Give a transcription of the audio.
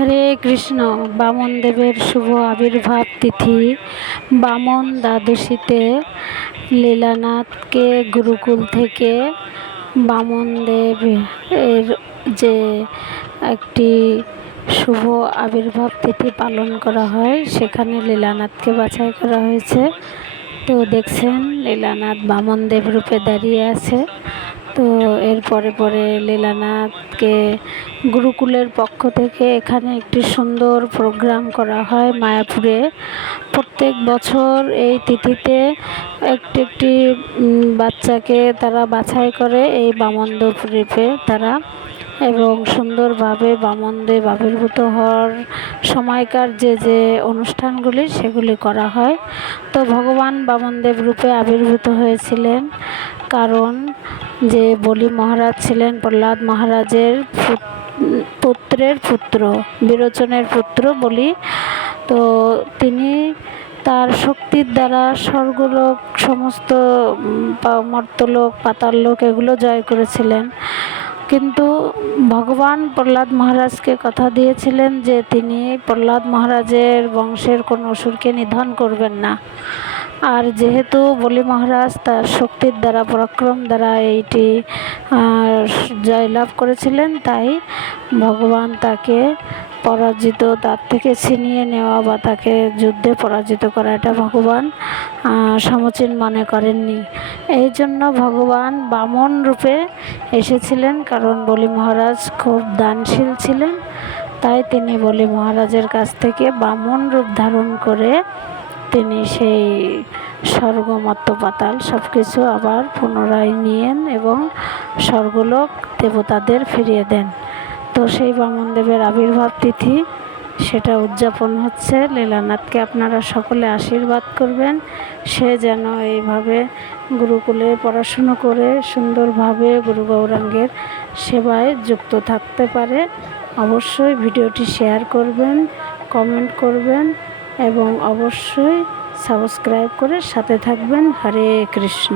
হরে কৃষ্ণ, বামন দেবের শুভ আবির্ভাব তিথি। বামন দ্বাদশীতে লীলানাথকে গুরুকুল থেকে বামন দেব এর যে একটি শুভ আবির্ভাব তিথি পালন করা হয়, সেখানে লীলানাথকে বাছাই করা হয়েছে। তো দেখছেন, লীলানাথ বামন দেব রূপে দাঁড়িয়ে আছে। তো এর পরে পরে লীলানাথকে গুরুকুলের পক্ষ থেকে এখানে একটি সুন্দর প্রোগ্রাম করা হয় মায়াপুরে। প্রত্যেক বছর এই তিথিতে একটি একটি বাচ্চাকে তারা বাছাই করে এই বামন দ্বীপে তারা এবং সুন্দরভাবে বামনদেব আবির্ভূত হওয়ার সময়কার যে যে অনুষ্ঠানগুলি, সেগুলি করা হয়। তো ভগবান বামনদেব রূপে আবির্ভূত হয়েছিলেন কারণ যে বলি মহারাজ ছিলেন প্রহ্লাদ মহারাজের পুত্রের পুত্র, বিরোচনের পুত্র বলি। তো তিনি তার শক্তির দ্বারা স্বর্গলোক, সমস্ত মর্তলোক পাতাল লোক এগুলো জয় করেছিলেন। কিন্তু ভগবান প্রহ্লাদ মহারাজকে কথা দিয়েছিলেন যে তিনি প্রহ্লাদ মহারাজের বংশের কোনো অসুরকে নিধন করবেন না। আর যেহেতু বলি মহারাজ তার শক্তির দ্বারা, পরাক্রম দ্বারা এইটি জয়লাভ করেছিলেন, তাই ভগবান তাকে পরাজিত তার থেকে ছিনিয়ে নেওয়া বা তাকে যুদ্ধে পরাজিত করা, এটা ভগবান সমচীন মনে করেননি। এই জন্য ভগবান বামন রূপে এসেছিলেন, কারণ বলি মহারাজ খুব দানশীল ছিলেন। তাই তিনি বলি মহারাজের কাছ থেকে বামন রূপ ধারণ করে তিনি সেই স্বর্গমত্ত পাতাল সব কিছু আবার পুনরায় নিয়েন এবং স্বর্গলোক দেবতাদের ফিরিয়ে দেন। তো সেই বামনদেবের আবির্ভাব তিথি সেটা উদযাপন হচ্ছে। লীলানাথকে আপনারা সকলে আশীর্বাদ করবেন। সে যেন এইভাবে গুরুকুলে পড়াশুনো করে সুন্দরভাবে গুরু গৌরাঙ্গের সেবায় যুক্ত থাকতে পারে। অবশ্যই ভিডিওটি শেয়ার করবেন, কমেন্ট করবেন এবং অবশ্যই সাবস্ক্রাইব করে সাথে থাকবেন। হরে কৃষ্ণ।